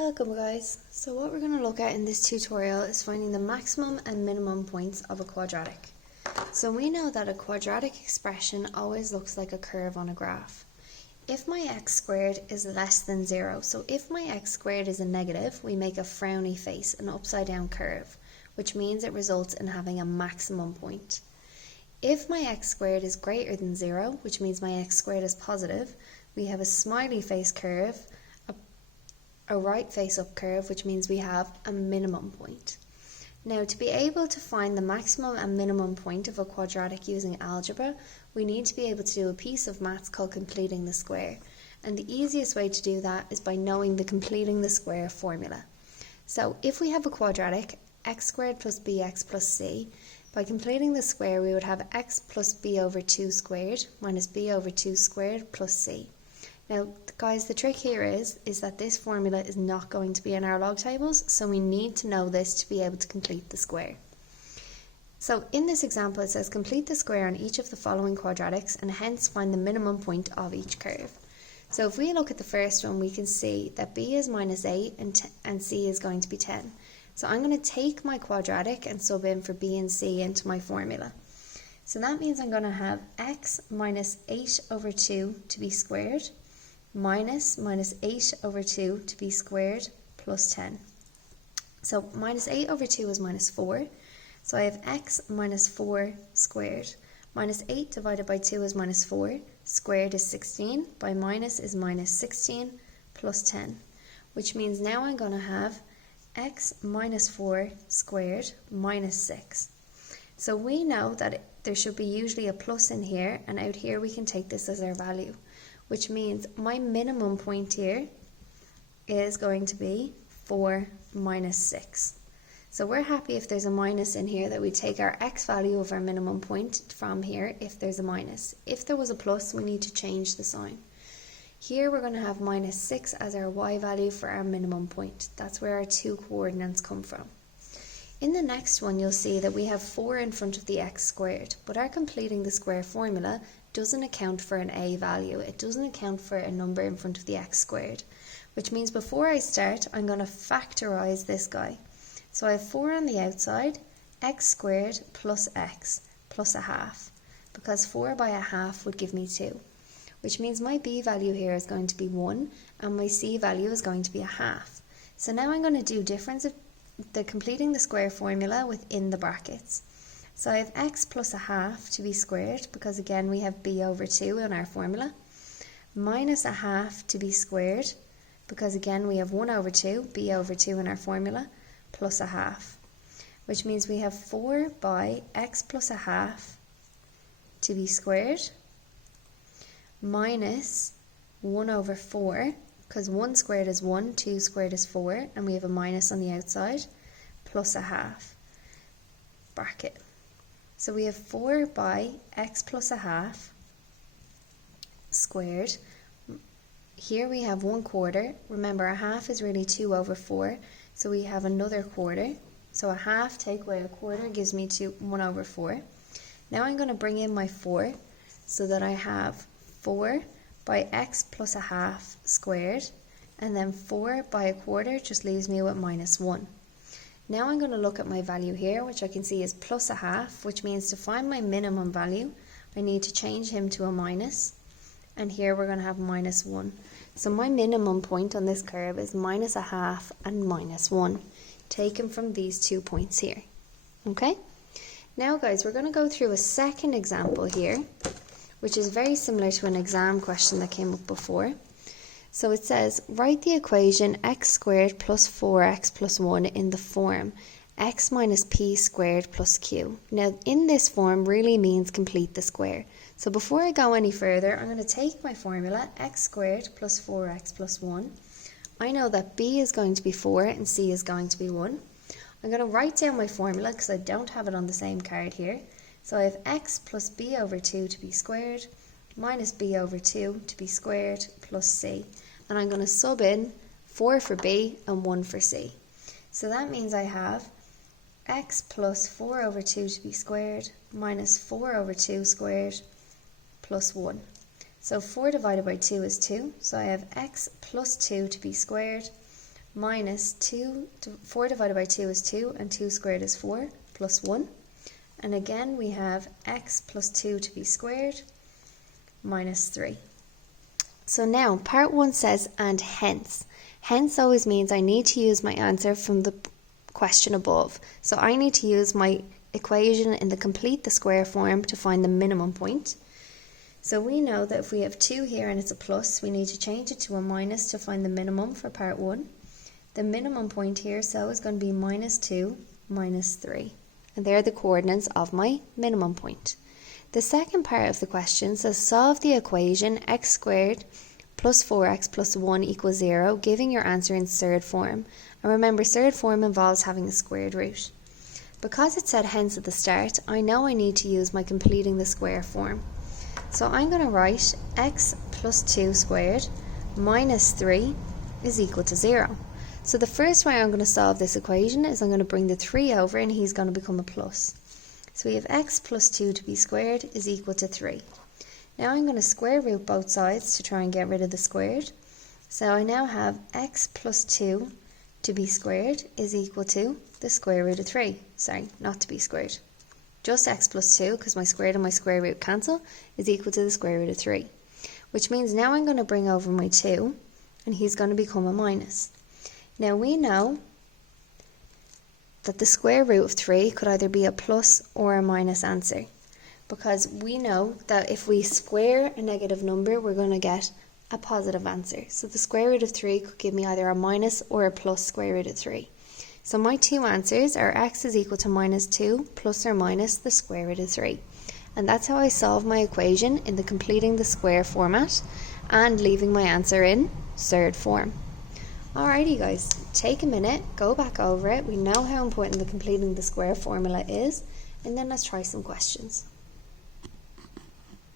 Welcome guys. So what we're going to look at in this tutorial is finding the maximum and minimum points of a quadratic. So we know that a quadratic expression always looks like a curve on a graph. If my x squared is less than 0, so if my x squared is a negative, we make a frowny face, an upside down curve, which means it results in having a maximum point. If my x squared is greater than 0, which means my x squared is positive, we have a smiley face curve, a right face up curve, which means we have a minimum point. Now, to be able to find the maximum and minimum point of a quadratic using algebra, we need to be able to do a piece of maths called completing the square. And the easiest way to do that is by knowing the completing the square formula. So if we have a quadratic, x squared plus bx plus c, by completing the square we would have x plus b over 2 squared minus b over 2 squared plus c. Now guys, the trick here is that this formula is not going to be in our log tables, so we need to know this to be able to complete the square. So in this example it says complete the square on each of the following quadratics and hence find the minimum point of each curve. So if we look at the first one, we can see that b is minus 8 and c is going to be 10. So I'm going to take my quadratic and sub in for b and c into my formula. So that means I'm going to have x minus 8 over 2 to be squared minus 8 over 2 to be squared plus 10. So minus 8 over 2 is minus 4. So I have x minus 4 squared. Minus 8 divided by 2 is minus 4. Squared is 16. By minus is minus 16 plus 10. Which means now I'm going to have x minus 4 squared minus 6. So we know that there should be usually a plus in here, and out here we can take this as our value. Which means my minimum point here is going to be 4 minus 6. So we're happy if there's a minus in here, that we take our x value of our minimum point from here if there's a minus. If there was a plus, we need to change the sign. Here we're going to have minus 6 as our y value for our minimum point. That's where our two coordinates come from. In the next one, you'll see that we have 4 in front of the x squared, but our completing the square formula doesn't account for an a value. It doesn't account for a number in front of the x squared, which means before I start, I'm going to factorize this guy. So I have 4 on the outside, x squared plus x plus a half, because 4 by a half would give me 2, which means my b value here is going to be 1 and my c value is going to be a half. So now I'm going to do difference of the completing the square formula within the brackets. So I have x plus a half to be squared, because again we have b over 2 in our formula, minus a half to be squared, because again we have 1 over 2, b over 2 in our formula, plus a half. Which means we have 4 by x plus a half to be squared, minus 1 over 4, because 1 squared is 1, 2 squared is 4, and we have a minus on the outside, plus a half, bracket. So we have 4 by x plus a half squared. Here we have 1/4. Remember, a half is really 2 over 4, so we have another quarter. So a half take away a quarter gives me 1 over 4. Now I'm going to bring in my 4 so that I have 4 by x plus a half squared, and then 4 by a quarter just leaves me with minus 1. Now I'm going to look at my value here, which I can see is plus a half, which means to find my minimum value, I need to change him to a minus, and here we're going to have minus 1. So my minimum point on this curve is minus a half and minus 1, taken from these 2 points here. Okay? Now guys, we're going to go through a second example here, which is very similar to an exam question that came up before. So it says, write the equation x squared plus 4x plus 1 in the form x minus p squared plus q. Now in this form really means complete the square. So before I go any further, I'm going to take my formula, x squared plus 4x plus 1. I know that b is going to be 4 and c is going to be 1. I'm going to write down my formula because I don't have it on the same card here. So I have x plus b over 2 to be squared, minus b over 2 to be squared plus c. And I'm going to sub in 4 for b and 1 for c. So that means I have x plus 4 over 2 to be squared minus 4 over 2 squared plus 1. So 4 divided by 2 is 2. So I have x plus 2 to be squared minus 4 divided by 2 is 2, and 2 squared is 4, plus 1. And again we have x plus 2 to be squared, minus 3. So now part 1 says, and hence. Hence always means I need to use my answer from the question above. So I need to use my equation in the complete the square form to find the minimum point. So we know that if we have 2 here and it's a plus, we need to change it to a minus to find the minimum for part 1. The minimum point here, so is going to be minus 2, minus 3. And they're the coordinates of my minimum point. The second part of the question says solve the equation x squared plus 4x plus 1 equals 0, giving your answer in surd form. And remember, surd form involves having a squared root. Because it said hence at the start, I know I need to use my completing the square form. So I'm going to write x plus 2 squared minus 3 is equal to 0. So the first way I'm going to solve this equation is I'm going to bring the 3 over and he's going to become a plus. So we have x plus 2 to be squared is equal to 3. Now I'm going to square root both sides to try and get rid of the squared. So I now have x plus 2 to be squared is equal to the square root of 3. Sorry, not to be squared. Just x plus 2, because my squared and my square root cancel, is equal to the square root of 3. Which means now I'm going to bring over my 2, and he's going to become a minus. Now we know that the square root of 3 could either be a plus or a minus answer, because we know that if we square a negative number, we're going to get a positive answer. So the square root of 3 could give me either a minus or a plus square root of 3. So my two answers are x is equal to minus 2 plus or minus the square root of 3. And that's how I solve my equation in the completing the square format and leaving my answer in surd form. Alrighty guys, take a minute, go back over it. We know how important the completing the square formula is, and then let's try some questions.